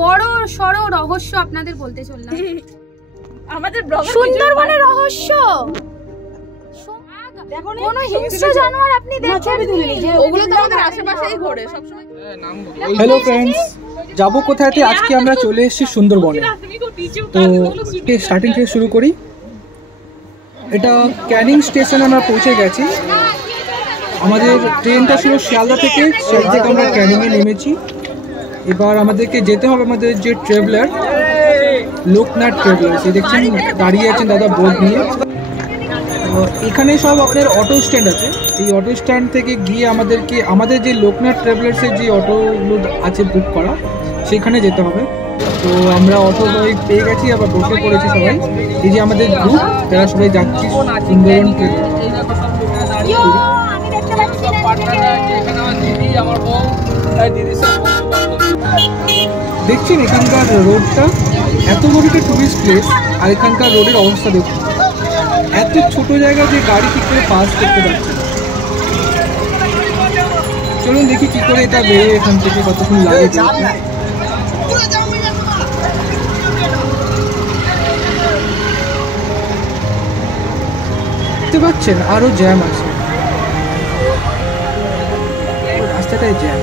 বড় সড় রহস্য আপনাদের বলতে চললাম, আমাদের সুন্দরবনের রহস্য। কোনো হিংস্র জানোয়ার আপনি দেখেন? ওগুলো তো আমাদের আশেপাশেই ঘোরে সবসময়। হ্যালো ফ্রেন্ডস, যাবো কোথাতে? আজকে আমরা চলে এসেছি সুন্দরবনে। তো স্টার্টিং থেকে শুরু করি। এটা ক্যানিং স্টেশনে আমরা পৌঁছে গেছি। আমাদের ট্রেনটা ছিল শিয়ালদা থেকে, সেখান থেকে আমরা ক্যানিংয়ে নেমেছি। এবার আমাদেরকে যেতে হবে আমাদের যে ট্রাভেলার, লোকনাথ ট্রাভেলার্স। এই দেখছেন দাঁড়িয়ে আছেন দাদা বোর্ড নিয়ে। এখানে সব আপনার অটো স্ট্যান্ড আছে। এই অটো স্ট্যান্ড থেকে গিয়ে আমাদেরকে আমাদের যে লোকনাথ ট্রাভেলার্সের যে অটোগুলো আছে বুক করা, সেখানে যেতে হবে। তো আমরা অটো পেয়ে গেছি, আবার বসে পড়েছি সবাই। এই যে আমাদের গ্রুপ, যারা সবাই যাচ্ছি সুন্দরবন ট্রেনে। দেখছেন এখানকার রোডটা, এত বড় একটা টুরিস্ট প্লেস, আর এখানকার রোডের অবস্থা দেখুন। এত ছোট জায়গা যে গাড়ি ঠিক করে পাস করতে পারছে না। চলুন দেখি কি করে এটা বেরোয় এখান থেকে, কতক্ষণ লাগে। দেখতে পাচ্ছেন আরো জ্যাম আছে, রাস্তাটায় জ্যাম।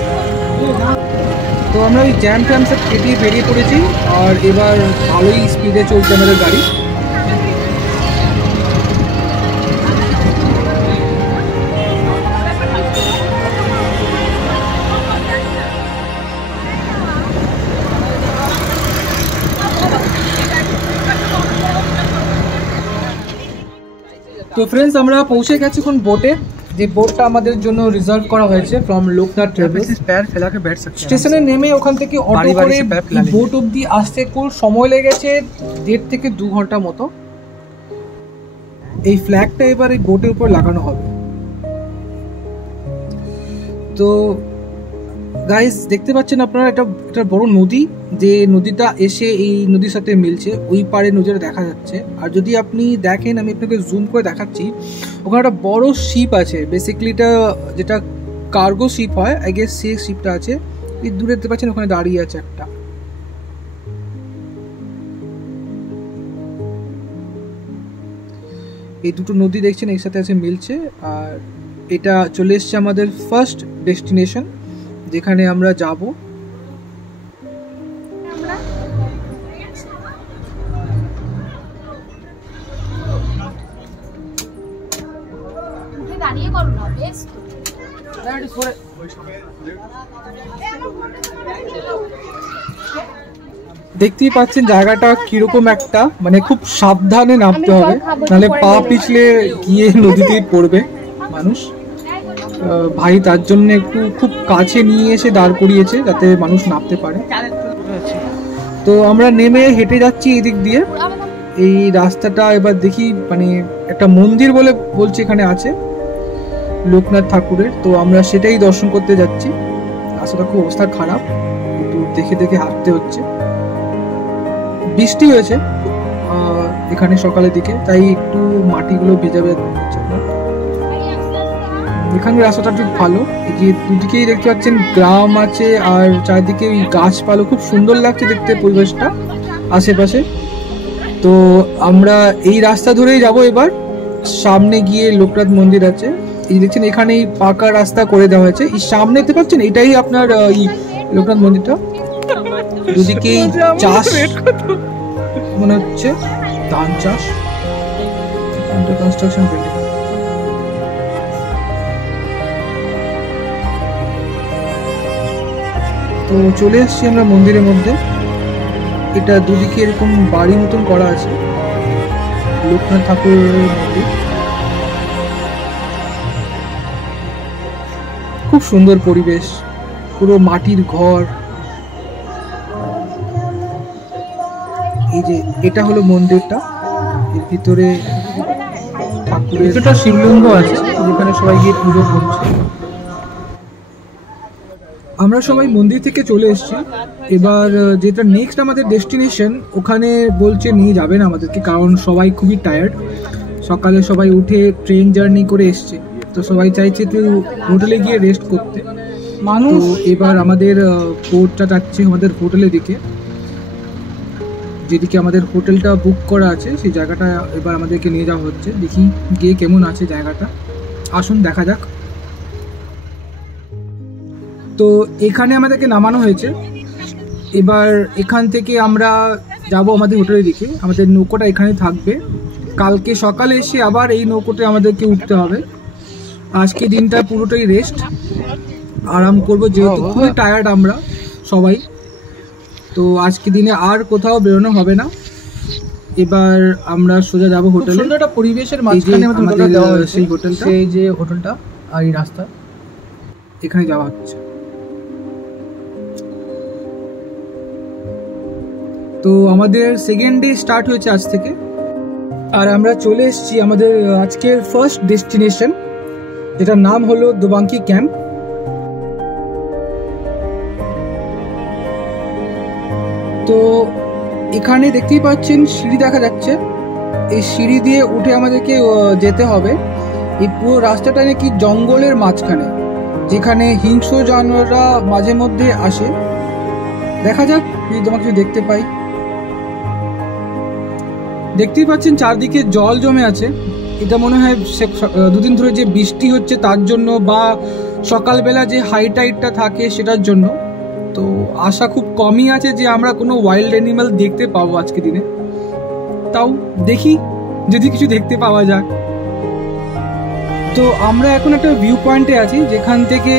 তো আমরা ওই জ্যাম ট্যাম সব কেটিয়ে বেরিয়ে পড়েছি, আর এবার ভালোই স্পিডে চলছে আমাদের গাড়ি। তো ফ্রেন্ডস, আমরা পৌঁছে গেছি এখন বোটে, যে বোটটা আমাদের জন্য রিজার্ভ করা হয়েছে ফ্রম লোকনাথ ট্রাভেলস। স্টেশনে নেমে ওখান থেকে অটো করে বোট অবধি আসতে খুব সময় লেগেছে 1.5 থেকে 2 ঘন্টা মতো। এই ফ্ল্যাগটা এবার এই বোটের উপর লাগানো হবে। তো গাইস দেখতে পাচ্ছেন আপনারা, এটা বড় নদী, যে নদীটা এসে এই নদীর সাথে মিলছে, ওই পারে নদীটা দেখা যাচ্ছে। আর যদি আপনি দেখেন, আমি আপনাকে জুম করে দেখাচ্ছি, ওখানে একটা বড় শিপ আছে। বেসিক্যালি এটা যেটা কার্গো শিপ হয়, আই গেস সেই শিপটা আছে। এই দূরে দেখতে পাচ্ছেন ওখানে দাঁড়িয়ে আছে একটা। এই দুটো নদী দেখছেন এর সাথে আছে মিলছে। আর এটা চলে এসছে আমাদের ফার্স্ট ডেস্টিনেশন, যেখানে আমরা যাব। দেখতেই পাচ্ছেন জায়গাটা কিরকম একটা, মানে খুব সাবধানে নামতে হবে, নাহলে পা পিছলে গিয়ে নদীতে পড়বে মানুষ। ভাই তার জন্য একটু খুব কাছে নিয়ে এসে দাঁড় করিয়েছে, যাতে মানুষ নামতে পারে। তো আমরা নেমে হেঁটে যাচ্ছি এই দিক দিয়ে। এই রাস্তাটা এবার দেখি, মানে একটা মন্দির বলছে এখানে আছে লোকনাথ ঠাকুরের। তো আমরা সেটাই দর্শন করতে যাচ্ছি। রাস্তাটা খুব অবস্থা খারাপ, একটু দেখে দেখে হাঁটতে হচ্ছে। বৃষ্টি হয়েছে এখানে সকালের দিকে, তাই একটু মাটিগুলো ভেজাবে হচ্ছে। এখানে রাস্তাটা ঠিক ভালো। এই যে দুদিকেই দেখতে পাচ্ছেন গ্রাম আছে, আর চারিদিকে গাছপালা, খুব সুন্দর লাগছে দেখতে পরিবেশটা আশেপাশে। তো আমরা এই রাস্তা ধরেই যাব। এবার সামনে গিয়ে লোকনাথ মন্দির আছে। এই দেখছেন এখানেই পাকা রাস্তা করে দেওয়া হয়েছে। এই সামনে দেখতে পাচ্ছেন, এটাই আপনার এই লোকনাথ মন্দিরটা। দুদিকেই চাষ মনে হচ্ছে, ধান চাষ, কনস্ট্রাকশন বিল্ডিং। তো চলে এসছি আমরা মন্দিরের মধ্যে। এটা দুদিকে এরকম বাড়ি মতন করা আছে, লোকনাথ ঠাকুরের মন্দির। খুব সুন্দর পরিবেশ, পুরো মাটির ঘর। এই যে এটা হলো মন্দিরটা, এর ভিতরে ঠাকুরের একটা শিবলিঙ্গ আছে, যেখানে সবাই গিয়ে পুজো করছে। আমরা সবাই মন্দির থেকে চলে এসেছি। এবার যেটা নেক্সট আমাদের ডেস্টিনেশন, ওখানে বলছে নিয়ে যাবেন আমাদেরকে, কারণ সবাই খুবই টায়ার্ড। সকালে সবাই উঠে ট্রেন জার্নি করে এসছে, তো সবাই চাইছে একটু হোটেলে গিয়ে রেস্ট করতে। মানুষ। এবার আমাদের বোটটা যাচ্ছে আমাদের হোটেলের দিকে, যেদিকে আমাদের হোটেলটা বুক করা আছে সেই জায়গাটা এবার আমাদেরকে নিয়ে যাওয়া হচ্ছে। দেখি গিয়ে কেমন আছে জায়গাটা, আসুন দেখা যাক। তো এখানে আমাদেরকে নামানো হয়েছে, এবার এখান থেকে আমরা যাব আমাদের হোটেলের দিকে। আমাদের নৌকোটা এখানে থাকবে, কালকে সকালে এসে আবার এই নৌকোতে আমাদেরকে উঠতে হবে। আজকে দিনটা পুরোটাই রেস্ট, আরাম করবো, যেহেতু খুবই টায়ার্ড আমরা সবাই। তো আজকে দিনে আর কোথাও বেরোনো হবে না, এবার আমরা সোজা যাবো হোটেলে। সুন্দর একটা পরিবেশের মাঝখানে আমাদের সেই হোটেলটা, সেই যে হোটেলটা আর এই রাস্তা, এখানে যাওয়া হচ্ছে। তো আমাদের সেকেন্ড ডে স্টার্ট হয়েছে আজ থেকে, আর আমরা চলে এসেছি আমাদের আজকের ফার্স্ট ডেস্টিনেশন, যেটার নাম হলো দোবাংকি ক্যাম্প। তো এখানে দেখতেই পাচ্ছেন সিঁড়ি দেখা যাচ্ছে, এই সিঁড়ি দিয়ে উঠে আমাদেরকে যেতে হবে। এই পুরো রাস্তাটা নাকি জঙ্গলের মাঝখানে, যেখানে হিংস্র জানোয়াররা মাঝে মধ্যে আসে। দেখা যাক যদি তোমাকে কিছু দেখতে পাই। দেখতেই পাচ্ছেন চারদিকে জল জমে আছে, এটা মনে হয় দুদিন ধরে যে বৃষ্টি হচ্ছে তার জন্য, বা সকালবেলা যে হাই টাইডটা থাকে সেটার জন্য। তো আশা খুব কমই আছে যে আমরা কোনো ওয়াইল্ড অ্যানিমাল দেখতে পাবো আজকে দিনে, তাও দেখি যদি কিছু দেখতে পাওয়া যায়। তো আমরা এখন একটা ভিউ পয়েন্টে আছি, যেখান থেকে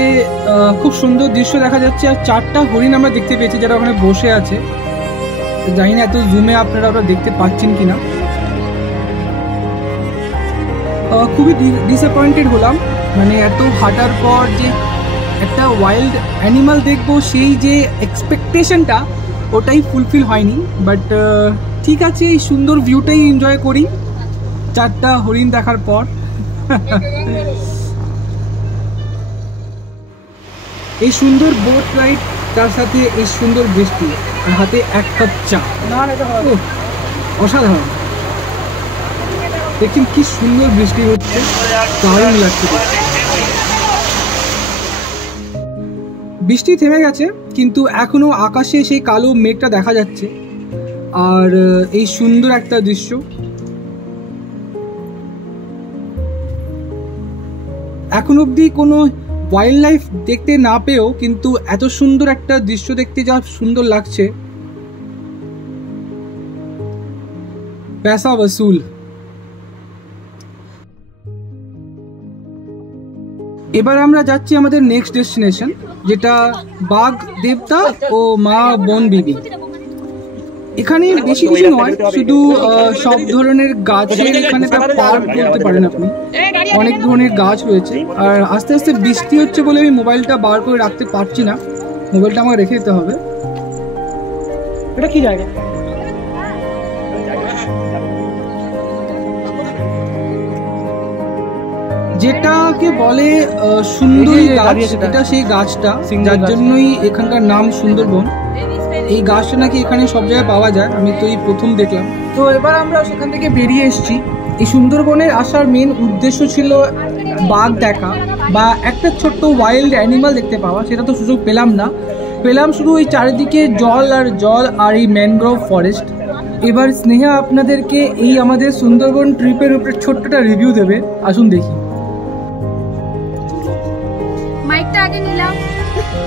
খুব সুন্দর দৃশ্য দেখা যাচ্ছে। আর 4টা হরিণ আমরা দেখতে পেয়েছি যারা ওখানে বসে আছে। জানি না এত জুমে আপনারা ওটা দেখতে পাচ্ছেন কিনা। খুবই ডিসঅ্যাপয়েন্টেড হলাম, মানে এত হাঁটার পর যে একটা ওয়াইল্ড অ্যানিমাল দেখবো সেই যে এক্সপেকটেশনটা ওটাই ফুলফিল হয়নি। বাট ঠিক আছে, এই সুন্দর ভিউটাই এনজয় করি 4টা হরিণ দেখার পর। এই সুন্দর বোট রাইড, তার সাথে এই সুন্দর বৃষ্টি, আর হাতে 1 কাপ চা, অসাধারণ। দেখুন কি সুন্দর বৃষ্টি হচ্ছে, দারুণ লাগছে। বৃষ্টি থেমে গেছে, কিন্তু এখনো আকাশে সেই কালো মেঘটা দেখা যাচ্ছে, আর এই সুন্দর একটা দৃশ্য। এখন অবধি কোনো ওয়াইল্ড লাইফ দেখতে না পেয়েও কিন্তু এত সুন্দর একটা দৃশ্য দেখতে যা সুন্দর লাগছে, पैसा वसूल। এবার আমরা যাচ্ছি আমাদের নেক্সট ডেস্টিনেশন, যেটা বাঘ দেবতা ও মা বন বিবি। এখানে বেশি কিছু নয়, শুধু সব ধরনের গাছের এখানে একটা পার্ক বলতে পারেন আপনি। অনেক ধরনের গাছ রয়েছে, আর আস্তে আস্তে বৃষ্টি হচ্ছে বলে আমি মোবাইলটা বার করে রাখতে পারছি না, মোবাইলটা আমাকে রেখে দিতে হবে। এটা কি জায়গা? যেটাকে বলে সুন্দরী গাছ, এটা সেই গাছটা, যার জন্যই এখানকার নাম সুন্দরবন। এই গাছটা নাকি এখানে সব জায়গায় পাওয়া যায়, আমি তো এই প্রথম দেখলাম। তো এবার আমরা সেখান থেকে বেরিয়ে এসেছি। এই সুন্দরবনের আসার মেন উদ্দেশ্য ছিল বাঘ দেখা বা একটা ছোট্ট ওয়াইল্ড অ্যানিমাল দেখতে পাওয়া, সেটা তো সুযোগ পেলাম না। পেলাম শুধু ওই চারিদিকে জল আর এই ম্যানগ্রোভ ফরেস্ট। এবার স্নেহা আপনাদেরকে এই আমাদের সুন্দরবন ট্রিপের উপরে ছোট্টটা রিভিউ দেবে, আসুন দেখি। মাইকটা আগে নিলাম,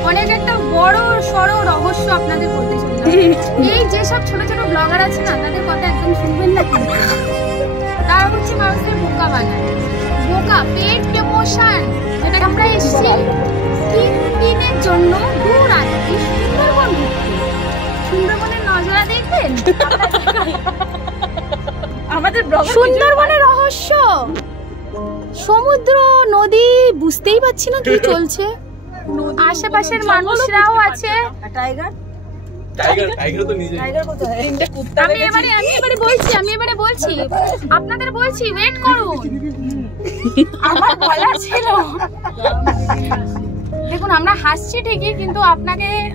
অনেক একটা বড় সড় রহস্য আপনাদের বলতে চললাম। এই যেসব ছোট ছোট ব্লগার আছে না, তাদের কথা একদম শুনবেন না, তারা হচ্ছে মানুষদের বোকা বানায়। বোকা পেড প্রমোশন, যেটা আমরা এসেছি 3 দিনের জন্য দূর আনতে সুন্দরবন ঘুরতে। সুন্দরবনের নজরা দেখবেন আমাদের সুন্দরবনের রহস্য, সমুদ্র নদী বুঝতেই পারছি না কি চলছে। আশেপাশের মানুষরাও আছে। আমি এবারে বলছি আপনাদের, বলছি ওয়েট করুন, আমার বলার ছিল। দেখুন আমরা হাসছি ঠিকই, কিন্তু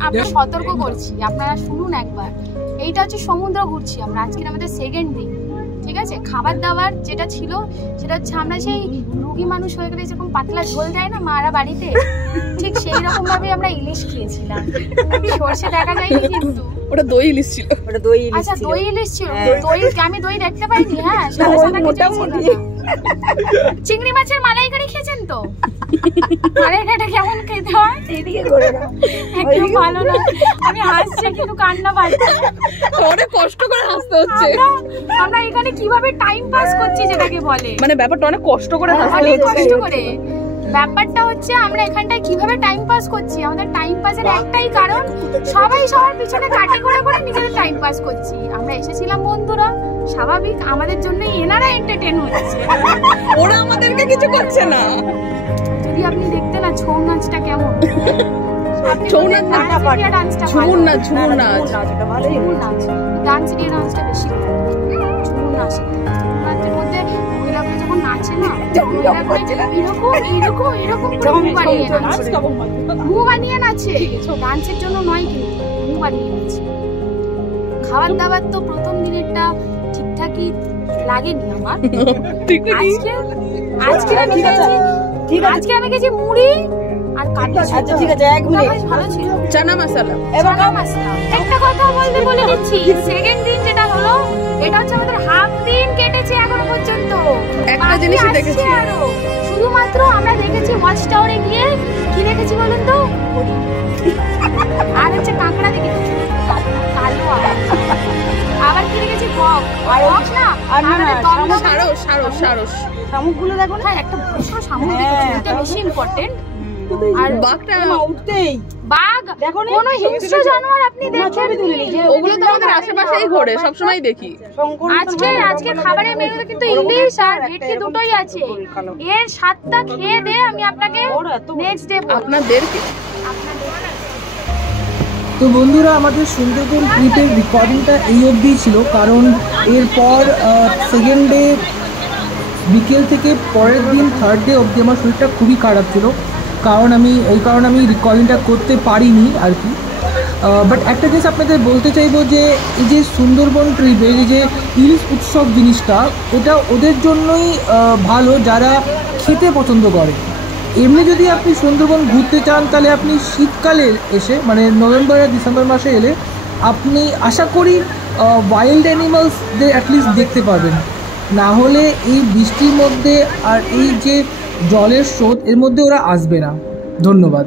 আমরা সতর্ক করছি, আপনারা শুনুন একবার। এইটা হচ্ছে সমুদ্র ঘুরছি আমরা, আজকে আমাদের সেকেন্ড দিন। ঠিক আছে, খাবার দাবার যেটা ছিল সেটা হচ্ছে আমরা সেই রুগী মানুষ হয়ে গেলে যেরকম পাতলা ঝোল দেয় না মারা বাড়িতে, ঠিক সেই রকম ভাবে আমরা ইলিশ খেয়েছিলাম। সর্ষে দেখা যায়নি কিন্তু ওটা দই ইলিশ ছিল। ওটা দই ইলিশ আচ্ছা ছিল। দই ইলিশ ছিল। দই আমি দই দেখতে পাইনি। হ্যাঁ মোটামুটি। চিংড়ি মাছের মালাইকারি খেয়েছেন তো? মালাইকারিটা কেমন খেতে হয়? এদিকে করে দাও। একদম ভালো না। আমি হাসছি কিন্তু কান্না পাচ্ছে। অনেক কষ্ট করে হাসতে হচ্ছে। আমরা এখানে কিভাবে টাইম পাস করছি যেটাকে বলে, মানে ব্যাপারটা অনেক কষ্ট করে হাসতে অনেক হচ্ছে। কষ্ট করে। ব্যাপারটা হচ্ছে আমরা এখানটায় কিভাবে টাইম পাস করছি, আমাদের টাইম পাসের একটাই কারণ, সবাই সবার পিছনে কাটি করে করে নিজেদের টাইম পাস করছি। আমরা এসেছিলাম বন্ধুরা, স্বাভাবিক আমাদের জন্য এনারা এন্টারটেইন হচ্ছে, ওরা আমাদেরকে কিছু করছে না। যদি আপনি দেখতে না ছৌ নাচটা কেমন, ছৌ নাচ না, ডান্সটা ঝুমুর নাচ, ঝুমুর নাচ। ওটা ভালোই ঝুমুর নাচ, ডান্স দিয়ে ডান্সটা বেশি ভালো। ঝুমুর নাচ, নাচের মধ্যে মহিলাগুলো যখন নাচে না, এরকম এরকম করে মুখ বানিয়ে নাচে, মুখ বানিয়ে নাচে, ডান্সের জন্য নয় কিন্তু মুখ বানিয়ে নাচে। খাবার দাবার তো প্রথম দিনেরটা ঠিকঠাকই লাগেনি আমার। আজকে আমি খেয়েছি মুড়ি আর কাঠি। আচ্ছা ঠিক আছে, 1 মিনিট। ভালো ছিল। চানা মশলা। চানা মশলা। একটা কথা বলে দিচ্ছি, সেকেন্ড দিন যেটা হলো এটা হচ্ছে আমাদের হাফ দিন কেটেছে এখনো পর্যন্ত। একটা জিনিসই দেখেছি আরো, শুধুমাত্র আমরা দেখেছি ওয়াচ টাওয়ারে গিয়ে কি দেখেছি বলুন তো, আর হচ্ছে কাঁকড়া দেখেছি কালো, আবার কি দেখেছি বক না, সারস। শামুকগুলো দেখো না, একটা বড় শামুক দেখেছি, এটা বেশি ইম্পর্টেন্ট। আর বাঘটা উঠতেই বাঘ কোন হিংস্র জানোয়ার আপনি দেখেন? ওগুলো তো আমাদের আশেপাশেই ঘোরে, সবসময় দেখি। আজকে খাবারের মেনুতে কিন্তু ইলিশ আর ভেটকি দুটোই আছে। এর স্বাদটা খেয়ে দে আমি আপনাকে নেক্সট ডে আপনাদেরকে। তো বন্ধুরা, আমাদের সুন্দরবন ট্রিপের রেকর্ডিংটা এই অবধি ছিল, কারণ এরপর সেকেন্ড ডে বিকেল থেকে পরের দিন থার্ড ডে অবধি আমার শরীরটা খুবই খারাপ ছিল, এই কারণে আমি রেকর্ডিংটা করতে পারিনি আর কি। বাট একটা জিনিস আপনাদের বলতে চাইবো যে এই যে সুন্দরবন ট্রিপের এই যে ইলিশ উৎসব জিনিসটা, এটা ওদের জন্যই ভালো যারা খেতে পছন্দ করে। এমনি যদি আপনি সুন্দরবন ঘুরতে চান তাহলে আপনি শীতকালে এসে, মানে নভেম্বর আর ডিসেম্বর মাসে এলে আপনি আশা করি ওয়াইল্ড অ্যানিমালসদের অ্যাটলিস্ট দেখতে পাবেন। না হলে এই বৃষ্টির মধ্যে আর এই যে জলের স্রোত, এর মধ্যে ওরা আসবে না। ধন্যবাদ।